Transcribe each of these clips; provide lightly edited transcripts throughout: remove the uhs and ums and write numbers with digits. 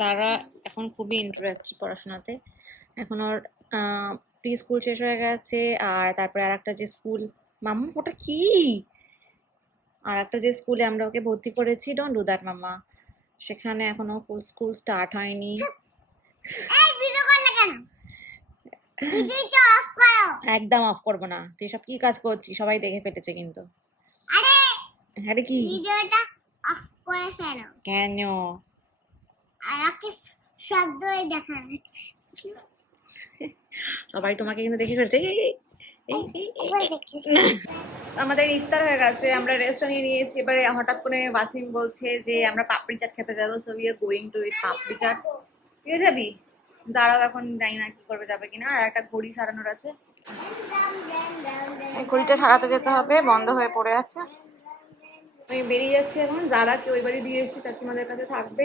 যারা এখন খুবই ইন্টারেস্টেড পড়াশোনাতে। এখন ওর প্রি স্কুল শেষ হয়ে গেছে, আর তারপরে আর একটা যে স্কুল, মাম্মা ওটা কি, আর একটা যে স্কুলে আমরা ওকে ভর্তি করেছি, ডোন্ট ডু দ্যাট মাম্মা, সেখানে এখনো স্কুল স্টার্ট হয়নি। একদম অফ করবো না, তুই সব কি কাজ করছিস, সবাই দেখে ফেলেছে কিন্তু। আরে কি ভিডিওটা অফ করে ফেলো কেন? আমাকে শব্দই দেখা সবাই তোমাকে কিন্তু দেখে ফেলছে। আমাদের ইফতার হয়ে গেছে, আমরা রেস্টুরেন্টে নিয়েছি। এবারে হঠাৎ করে ওয়াসিম বলছে যে আমরা পাপড়ি চাট খেতে যাবো, so we are going to eat papdi chaat. তুই যাবি? যারাও এখন জানি না কি করবে, যাবে কিনা। আর একটা ঘড়ি সারানোর আছে, ঘড়িটা সারাতে যেতে হবে, বন্ধ হয়ে পড়ে আছে। আমি বেরিয়ে যাচ্ছি এখন, যারাকে ওই বাড়ি দিয়ে এসেছি, চাচিমাদের কাছে থাকবে,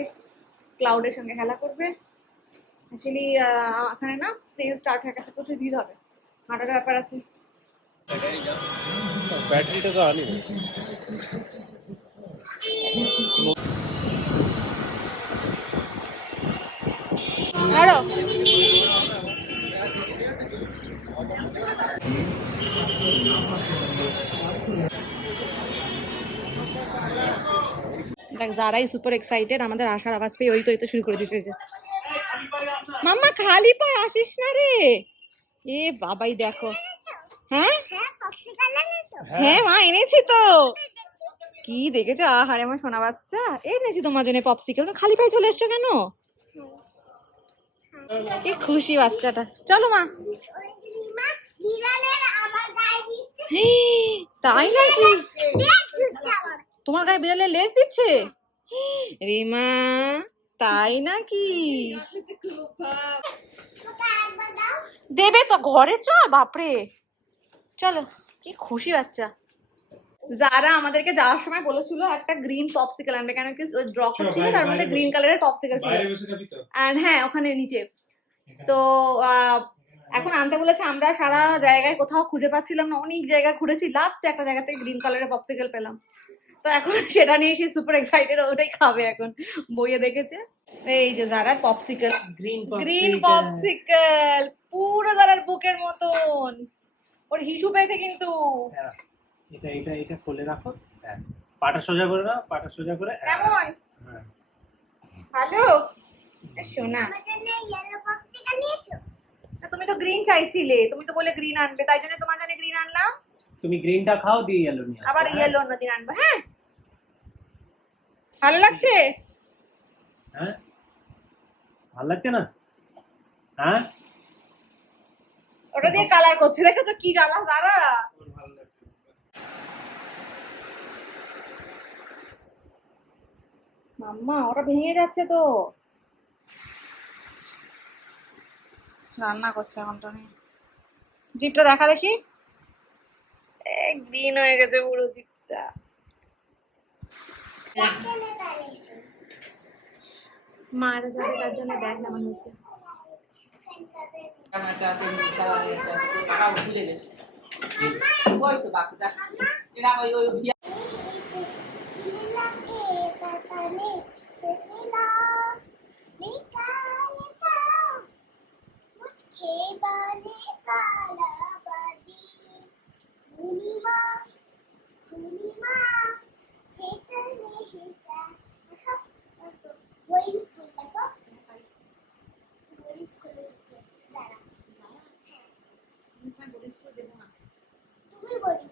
ক্লাউডের সঙ্গে খেলা করবে। অ্যাকচুয়ালি এখানে না সেল স্টার্ট হয়ে গেছে, প্রচুর ভিড় হবে, হাঁটার ব্যাপার আছে। ব্যাটারিটা তো আনি আরো দেখ, যারাই সুপার এক্সাইটেড আমাদের আসার আওয়াজ পেয়ে ওই তো শুরু করে দিয়েছে। মাম্মা খালি পায়ে আসিস না রে, এ বাবাই দেখো। হ্যাঁ হ্যাঁ মা এনেছি তো। কি দেখেছো? আহারে আমার সোনা বাচ্চা, এনেছি তোমার জন্য পপসিকল। খালি পায়ে চলে এসছো কেন? কি খুশি বাচ্চাটা। চলো মা। তাই নাকি? তোমার গায়ে বিড়ালের লেজ দিচ্ছে রিমা? তাই নাকি? দেবে তো, ঘরে চ। বাপরে, চলো। কি খুশি বাচ্চা। যারা আমাদেরকে যাওয়ার সময় বলেছিল একটা গ্রিন পপসিকল আনবে, কেন কি ড্র করছিল তার মধ্যে গ্রিন কালারের পপসিকল ছিল। এন্ড হ্যাঁ, ওখানে নিচে তো এখন আনতে বলেছে। আমরা সারা জায়গায় কোথাও খুঁজে পাচ্ছিলাম না, অনেক জায়গায় ঘুরেছি, লাস্ট একটা জায়গাতে গ্রিন কালারের পপসিকল পেলাম। তো এখন সেটা নিয়ে সে সুপার এক্সাইটেড, ওটাই খাবে এখন, বইয়ে দেখেছে। এই যে যারা পপসিকল, গ্রিন পপসিকল, পুরো যারার বুকের মতন। ওর হিসু পেয়েছে কিন্তু। এটা এটা এটা খুলে রাখো, হ্যাঁ পাটা সোজা করে নাও, পাটা সোজা করে। কেমন? হ্যাঁ ভালো শোনা। আমার জন্য ইয়েলো পপসিকল নিয়েছো? তুমি তো গ্রিন চাইছিলে, তুমি তো বলে গ্রিন আনবে, তাই জন্য তোমার জন্য গ্রিন আনলাম। তুমি গ্রিনটা খাও, দিয়ে ইয়েলো নিয়ে আসো। আবার ইয়েলো অন্যদিন আনবো। হ্যাঁ ভালো লাগছে? হ্যাঁ ভালো লাগছে না? হ্যাঁ ওটা দিয়ে কালার করছে, দেখো তো কি জ্বালা। দাঁড়া, মাম্মা ওটা ভেঙে যাচ্ছে তো। রান্না করছে এখন তো। জিপটা দেখা দেখি, গ্রিন হয়ে গেছে পুরো জিপটা। মায়ের যাবে তার জন্য ব্যাগ নামানো হচ্ছে। ভুলে গেছে ওই তো বাকিটা এরা ওই তুমি বলি